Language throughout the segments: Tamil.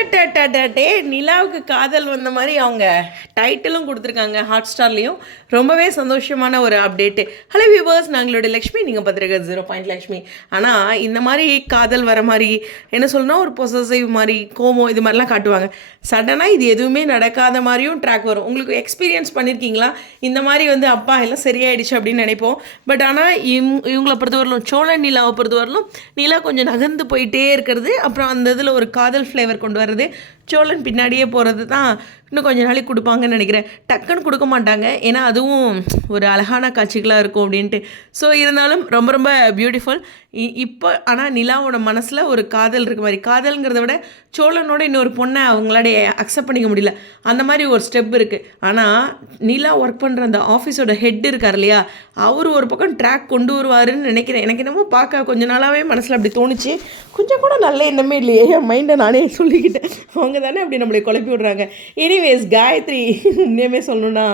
அட்டே நிலாவுக்கு காதல் வந்த மாதிரி அவங்க டைட்டிலும் கொடுத்துருக்காங்க ஹாட் ஸ்டார்லேயும் ரொம்பவே சந்தோஷமான ஒரு அப்டேட்டு ஹலோ வியூவர்ஸ் நாங்களுடைய லக்ஷ்மி. நீங்கள் பார்த்துருக்க ஜீரோ பாயிண்ட் லக்ஷ்மி. ஆனால் இந்த மாதிரி காதல் வர மாதிரி என்ன சொல்லணும்னா ஒரு பொசசிவ் மாதிரி கோமோ இது மாதிரிலாம் காட்டுவாங்க. சடனாக இது எதுவுமே நடக்காத மாதிரியும் ட்ராக் வரும். உங்களுக்கு எக்ஸ்பீரியன்ஸ் பண்ணியிருக்கீங்களா இந்த மாதிரி வந்து அப்பா எல்லாம் சரியாயிடுச்சு அப்படின்னு நினைப்போம். பட் ஆனால் இவங்களை பொறுத்தவரையிலும் சோழன் நிலாவை பொறுத்தவரையிலும் நிலா கொஞ்சம் நகர்ந்து போயிட்டே இருக்கிறது. அப்புறம் அந்த இதில் ஒரு காதல் ஃப்ளேவர் கொண்டு வர்றது சோழன் பின்னாடியே போகிறது தான் இன்னும் கொஞ்ச நாளைக்கு கொடுப்பாங்கன்னு நினைக்கிறேன். டக்குன்னு கொடுக்க மாட்டாங்க. ஏன்னா அதுவும் ஒரு அழகான காட்சிகளாக இருக்கும் அப்படின்ட்டு. ஸோ இருந்தாலும் ரொம்ப ரொம்ப பியூட்டிஃபுல் இப்போ ஆனால் நிலாவோட மனசில் ஒரு காதல் இருக்க மாதிரி. காதல்ங்கிறத விட சோழனோட இன்னொரு பொண்ணை அவங்களால அக்செப்ட் பண்ணிக்க முடியல. அந்த மாதிரி ஒரு ஸ்டெப் இருக்குது ஆனால் நிலா ஒர்க் பண்ணுற அந்த ஆஃபீஸோட ஹெட் இருக்கார் இல்லையா? அவர் ஒரு பக்கம் ட்ராக் கொண்டு வருவாருன்னு நினைக்கிறேன். எனக்கு என்னமோ பார்க்க கொஞ்ச நாளாகவே மனசில் அப்படி தோணுச்சு. கொஞ்சம் கூட நல்ல எண்ணமே இல்லையே. என் மைண்டை நானே சொல்லிக்கிட்டேன். அவங்க தானே அப்படி நம்மளை குழப்பி விடுறாங்க. எனிவேஸ் காயத்ரி உண்மையுமே சொல்லணுன்னா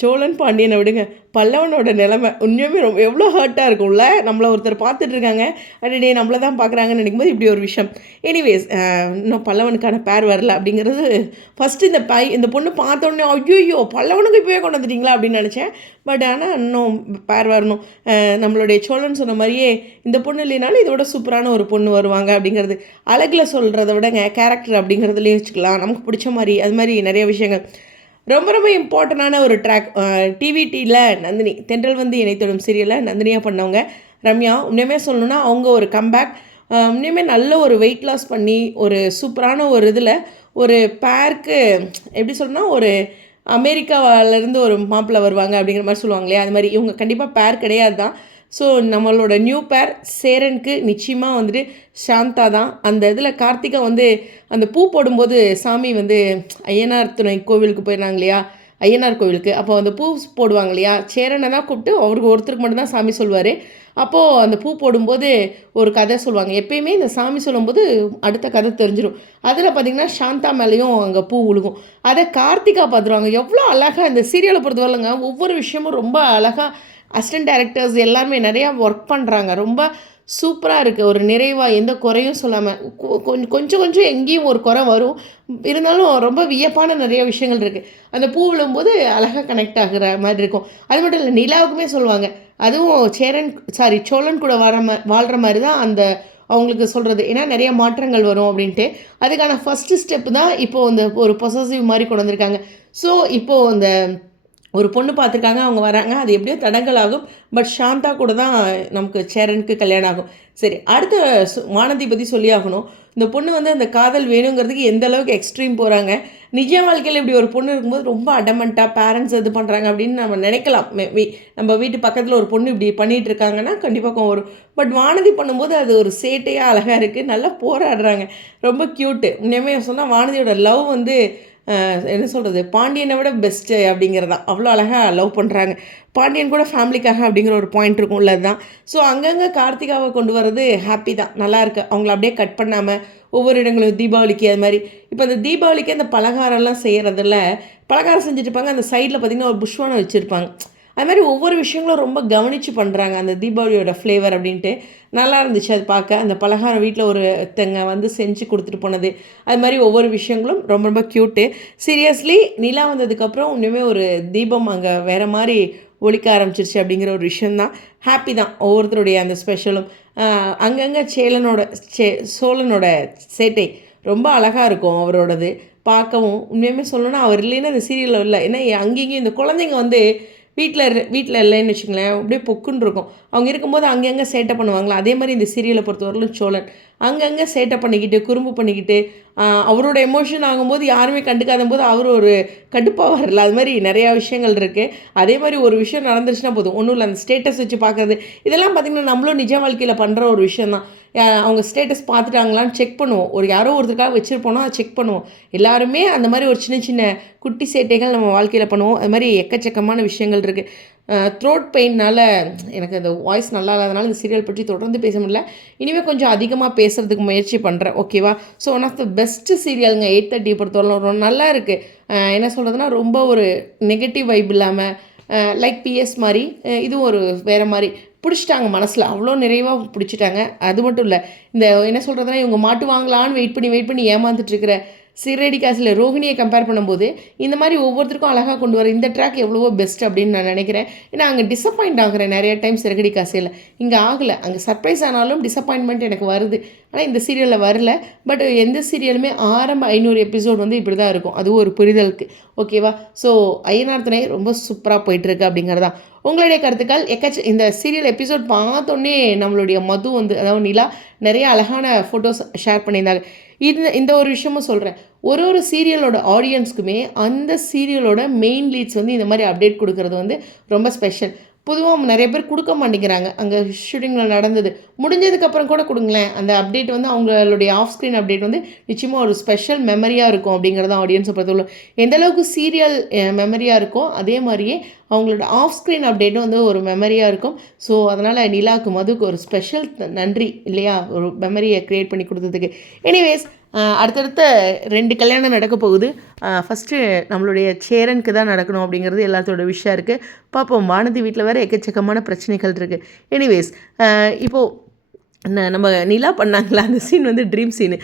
சோழன் பாண்டியனை விடுங்க. பல்லவனோட நிலைமை உண்மையுமே ரொம்ப எவ்வளோ ஹர்ட்டாக இருக்கும்ல? நம்மளை ஒருத்தர் பார்த்துட்ருக்காங்க. அடிடே நம்மளை தான் பார்க்குறாங்கன்னு நினைக்கும்போது இப்படி ஒரு விஷயம். எனிவேஸ் இன்னும் பல்லவனுக்கான பேர் வரல அப்படிங்கிறது ஃபஸ்ட்டு இந்த பை இந்த பொண்ணு பார்த்தோன்னே உடனே ஐயோ பல்லவனுக்கு இப்போயே கொண்டு வந்துட்டீங்களா அப்படின்னு நினச்சேன். பட் ஆனால் இன்னும் பேர் வரணும். நம்மளுடைய சோழன் சொன்ன மாதிரியே இந்த பொண்ணு இல்லைனாலும் இதோட சூப்பரான ஒரு பொண்ணு வருவாங்க அப்படிங்கிறது. அழகில் சொல்கிறத விடங்க கேரக்டர் அப்படிங்கிறதுலேயே வச்சுக்கலாம். நமக்கு பிடிச்ச மாதிரி அது மாதிரி நிறைய விஷயங்கள். ரொம்ப ரொம்ப இம்பார்ட்டண்டான ஒரு ட்ராக் டிவிடியில் நந்தினி தென்றல் வந்து இணைத்தொடும் சீரியலில் நந்தினியாக பண்ணவங்க. ரம்யா உண்மையுமே சொல்லணும்னா அவங்க ஒரு கம்பேக் உண்மையுமே நல்ல ஒரு வெயிட் லாஸ் பண்ணி ஒரு சூப்பரான ஒரு இதில் ஒரு பேருக்கு எப்படி சொல்லணும்னா ஒரு அமெரிக்காவிலேருந்து ஒரு மாப்பிள்ளை வருவாங்க அப்படிங்கிற மாதிரி சொல்லுவாங்க இல்லையா? அது மாதிரி இவங்க கண்டிப்பாக பேர் கிடையாது தான் ஸோ நம்மளோட நியூ பேர் சேரனுக்கு நிச்சயமாக வந்துட்டு சாந்தா தான். அந்த இதில் கார்த்திகா வந்து அந்த பூ போடும்போது சாமி வந்து ஐயனார் துணை கோவிலுக்கு போயிருந்தாங்க இல்லையா? ஐயனார் கோவிலுக்கு. அப்போ அந்த பூ போடுவாங்க இல்லையா? சேரனை தான் கூப்பிட்டு அவருக்கு ஒருத்தருக்கு மட்டும்தான் சாமி சொல்வார். அப்போது அந்த பூ போடும்போது ஒரு கதை சொல்லுவாங்க எப்பயுமே இந்த சாமி சொல்லும்போது அடுத்த கதை தெரிஞ்சிடும் அதில் பார்த்தீங்கன்னா சாந்தா மேலேயும் அங்கே பூ உழுகும். அதை கார்த்திகா பார்த்துருவாங்க எவ்வளோ அழகாக இந்த சீரியலை பொறுத்தவரைங்க ஒவ்வொரு விஷயமும் ரொம்ப அழகாக அசிஸ்டன்ட் டைரக்டர்ஸ் எல்லாருமே நிறையா ஒர்க் பண்ணுறாங்க ரொம்ப சூப்பராக இருக்குது ஒரு நிறைவாக எந்த குறையும் சொல்லாமல் கொஞ்சம் கொஞ்சம் கொஞ்சம் எங்கேயும் ஒரு குறை வரும். இருந்தாலும் ரொம்ப வியப்பான நிறைய விஷயங்கள் இருக்குது அந்த பூ விழும்போது அழகாக கனெக்ட் ஆகிற மாதிரி இருக்கும். அது மட்டும் இல்லை நிலாவுக்குமே சொல்லுவாங்க. அதுவும் சேரன் சாரி சோழன் கூட வர மா வாழ்கிற மாதிரி தான் அந்த அவங்களுக்கு சொல்கிறது ஏன்னா நிறைய மாற்றங்கள் வரும் அப்படின்ட்டு. அதுக்கான ஃபஸ்ட்டு ஸ்டெப் தான் இப்போது இந்த ஒரு பொசசிவ் மாதிரி கொண்டு வந்திருக்காங்க. ஸோ இப்போது அந்த ஒரு பொண்ணு பார்த்துருக்காங்க அவங்க வராங்க அது எப்படியோ தடங்கல் ஆகும் பட் சாந்தா கூட தான் நமக்கு சேரனுக்கு கல்யாணம் ஆகும் சரி அடுத்த வானதி பற்றி சொல்லி ஆகணும். இந்த பொண்ணு வந்து அந்த காதல் வேணுங்கிறதுக்கு எந்த அளவுக்கு எக்ஸ்ட்ரீம் போகிறாங்க நிஜ வாழ்க்கையில் இப்படி ஒரு பொண்ணு இருக்கும்போது ரொம்ப அடமெண்ட்டாக பேரண்ட்ஸ் இது பண்ணுறாங்க அப்படின்னு நம்ம நினைக்கலாம். மேபி நம்ம வீட்டு பக்கத்தில் ஒரு பொண்ணு இப்படி பண்ணிகிட்டு இருக்காங்கன்னா கண்டிப்பாக வரும். பட் வானதி பண்ணும்போது அது ஒரு சேட்டையாக அழகாக இருக்குது நல்லா போராடுறாங்க. ரொம்ப க்யூட்டு இனிமேல் சொன்னால் வானதியோட லவ் வந்து என்ன சொல்கிறது பாண்டியனை விட பெஸ்ட்டு அப்படிங்கிறதா. அவ்வளோ அழகாக லவ் பண்ணுறாங்க பாண்டியன் கூட ஃபேமிலிக்காக அப்படிங்கிற ஒரு பாயிண்ட் இருக்கும் உள்ளது தான் ஸோ அங்கங்கே கார்த்திகாவை கொண்டு வர்றது ஹாப்பி தான். நல்லா இருக்குது அவங்கள அப்படியே கட் பண்ணாமல் ஒவ்வொரு இடங்களும் தீபாவளிக்கு அது மாதிரி. இப்போ அந்த தீபாவளிக்கு அந்த பலகாரம்லாம் செய்கிறதில் பலகாரம் செஞ்சுட்டு இருப்பாங்க. அந்த சைடில் பார்த்திங்கன்னா ஒரு புஷ்வானம் வச்சுருப்பாங்க. அது மாதிரி ஒவ்வொரு விஷயங்களும் ரொம்ப கவனித்து பண்ணுறாங்க அந்த தீபாவளியோட ஃப்ளேவர் அப்படின்ட்டு. நல்லா இருந்துச்சு அது பார்க்க அந்த பலகாரம் வீட்டில் ஒருத்தங்க வந்து செஞ்சு கொடுத்துட்டு போனது. அது மாதிரி ஒவ்வொரு விஷயங்களும் ரொம்ப ரொம்ப க்யூட்டு சீரியஸ்லி நிலா வந்ததுக்கப்புறம் இன்னுமே ஒரு தீபம் அங்கே வேறு மாதிரி ஒழிக்க ஆரம்பிச்சிருச்சு அப்படிங்கிற ஒரு விஷயந்தான் ஹாப்பி தான். ஒவ்வொருத்தருடைய அந்த ஸ்பெஷலும் அங்கங்கே சேலனோட சே சோழனோட சேட்டை ரொம்ப அழகாக இருக்கும் அவரோடது. பார்க்கவும் உண்மையுமே சொல்லணும்னா அவர் இல்லைன்னா அந்த சீரியலில் இல்லை. ஏன்னா அங்கேயும் இந்த குழந்தைங்க வந்து வீட்டில் வீட்டில் இல்லைன்னு வச்சுங்களேன் அப்படியே பொக்குன்னு இருக்கும். அவங்க இருக்கும்போது அங்கங்கே சேட்டை பண்ணுவாங்களா? அதே மாதிரி இந்த சீரியலை பொறுத்தவரையிலும் சோழன். அங்கங்கே சேட்டை பண்ணிக்கிட்டு குறும்பு பண்ணிக்கிட்டு அவரோட எமோஷன் ஆகும்போது யாருமே கண்டுக்காத போது அவர் ஒரு கடுப்பாக வரல அது மாதிரி நிறையா விஷயங்கள் இருக்குது அதே மாதிரி ஒரு விஷயம் நடந்துருச்சுன்னா போதும். ஒன்றும் இல்லை. அந்த ஸ்டேட்டஸ் வச்சு பார்க்குறது. இதெல்லாம் பார்த்திங்கன்னா நம்மளும் நிஜ வாழ்க்கையில் பண்ணுற ஒரு விஷயம் தான் அவங்க ஸ்டேட்டஸ் பார்த்துட்டாங்களான்னு செக் பண்ணுவோம். ஒரு யாரோ ஒருத்தருக்காக வச்சுருப்போனா அதை செக் பண்ணுவோம். எல்லாருமே அந்த மாதிரி ஒரு சின்ன சின்ன குட்டி சேட்டைகள் நம்ம வாழ்க்கையில் பண்ணுவோம். அது மாதிரி எக்கச்சக்கமான விஷயங்கள் இருக்குது த்ரோட் பெயின்னால் எனக்கு அந்த வாய்ஸ் நல்லா இல்லாதனால இந்த சீரியல் பற்றி தொடர்ந்து பேச முடியல. இனிமேல் கொஞ்சம் அதிகமாக பேசுகிறதுக்கு முயற்சி பண்ணுறேன் ஓகேவா so one of the best சீரியலுங்க eight thirty பொறுத்தவரை ரொம்ப நல்லா இருக்குது என்ன சொல்கிறதுனா ரொம்ப ஒரு நெகட்டிவ் வைப் இல்லாமல் லைக் பிஎஸ் மாதிரி இதுவும் ஒரு வேறு மாதிரி. பிடிச்சிட்டாங்க மனசில். அவ்வளோ நிறைவாக பிடிச்சிட்டாங்க. அது மட்டும் இல்லை இந்த என்ன சொல்கிறதுனா இவங்க மாட்டு வாங்கலான்னு வெயிட் பண்ணி வெயிட் பண்ணி ஏமாந்துட்டு இருக்கிற சிறடி காசில் ரோஹிணியை கம்பேர் பண்ணும்போது இந்த மாதிரி ஒவ்வொருத்தருக்கும் அழகாக கொண்டு வர இந்த ட்ராக் எவ்வளவோ பெஸ்ட் அப்படின்னு நான் நினைக்கிறேன். ஏன்னா அங்கே டிசப்பாயிண்ட் ஆகுறேன் நிறைய டைம் சிறகடி காசில் இங்கே ஆகலை. அங்கே சர்ப்ரைஸ் ஆனாலும் டிசப்பாயின்மெண்ட் எனக்கு வருது. ஆனால் இந்த சீரியலில் வரல. பட் எந்த சீரியலுமே ஆரம்ப ஐநூறு எபிசோட் வந்து இப்படி தான் இருக்கும். அதுவும் ஒரு புரிதலுக்கு. ஓகேவா? ஸோ ஐயனார் துணை ரொம்ப சூப்பராக போயிட்டுருக்கு அப்படிங்கிறதான் உங்களுடைய கருத்துக்கள் எக்கச்ச இந்த சீரியல் எபிசோட் பார்த்தோன்னே நம்மளுடைய மது வந்து அதாவது நிலா நிறைய அழகான ஃபோட்டோஸ் ஷேர் பண்ணியிருந்தாங்க இந்த இந்த ஒரு விஷயமும் சொல்கிறேன் ஒரு ஒரு சீரியலோட ஆடியன்ஸ்க்குமே அந்த சீரியலோட மெயின் லீட்ஸ் வந்து இந்த மாதிரி அப்டேட் கொடுக்கறது வந்து ரொம்ப ஸ்பெஷல் பொதுவாக நிறைய பேர் கொடுக்க மாட்டேங்கிறாங்க. அங்கே ஷூட்டிங்கில் நடந்தது. முடிஞ்சதுக்கப்புறம் கூட கொடுங்களேன். அந்த அப்டேட் வந்து அவங்களுடைய ஆஃப் ஸ்க்ரீன் அப்டேட் வந்து நிச்சயமாக ஒரு ஸ்பெஷல் மெமரியாக இருக்கும் அப்படிங்கிறத ஆடியன்ஸை பொறுத்தவரை. எந்த அளவுக்கு சீரியல் மெமரியாக இருக்கோ அதே மாதிரியே அவங்களோட ஆஃப் ஸ்க்ரீன் அப்டேட்டும் வந்து ஒரு மெமரியாக இருக்கும். ஸோ அதனால் நிலாவுக்கு மதுக்கு ஒரு ஸ்பெஷல் நன்றி இல்லையா? ஒரு மெமரியை க்ரியேட் பண்ணி கொடுத்ததுக்கு. எனிவேஸ் அடுத்தடுத்த ரெண்டு கல்யாணம் நடக்க போகுது. ஃபஸ்ட்டு நம்மளுடைய சேரனுக்கு தான் நடக்கணும் அப்படிங்கிறது எல்லாத்தோட விஷயம் இருக்குது பார்ப்போம் வானதி வீட்டில் வேறு எக்கச்சக்கமான பிரச்சனைகள் இருக்குது எனிவேஸ் இப்போது நம்ம நிலா பண்ணாங்களா? அந்த சீன் வந்து ட்ரீம் சீனு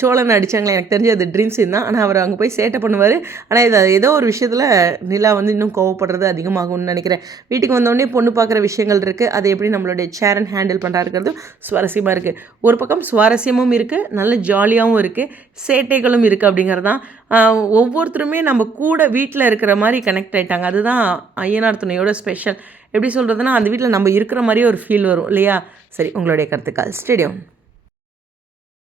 சோழன் அடித்தாங்களா எனக்கு தெரிஞ்சு அது ட்ரீம் சீன் தான். ஆனால் அவர் அங்கே போய் சேட்டை பண்ணுவார். ஆனால் இது ஏதோ ஒரு விஷயத்தில் நிலா வந்து இன்னும் கோவப்படுறது அதிகமாகும்னு நினைக்கிறேன். வீட்டுக்கு வந்தோடனே பொண்ணு பார்க்குற விஷயங்கள் இருக்குது அதை எப்படி நம்மளுடைய சேரன் ஹேண்டில் பண்ணுறாருங்கிறது சுவாரஸ்யமாக இருக்குது ஒரு பக்கம் சுவாரஸ்யமும் இருக்குது நல்ல ஜாலியாகவும் இருக்குது சேட்டைகளும் இருக்குது அப்படிங்கிறது தான் ஒவ்வொருத்தருமே நம்ம கூட வீட்டில் இருக்கிற மாதிரி கனெக்ட் ஆகிட்டாங்க அதுதான் ஐயனார் துணையோட ஸ்பெஷல் எப்படி சொல்கிறதுனா அந்த வீட்டில் நம்ம இருக்கிற மாதிரியே ஒரு ஃபீல் வரும் இல்லையா? சரி உங்களுடைய கருத்துக்கள். ஸ்டேடியம்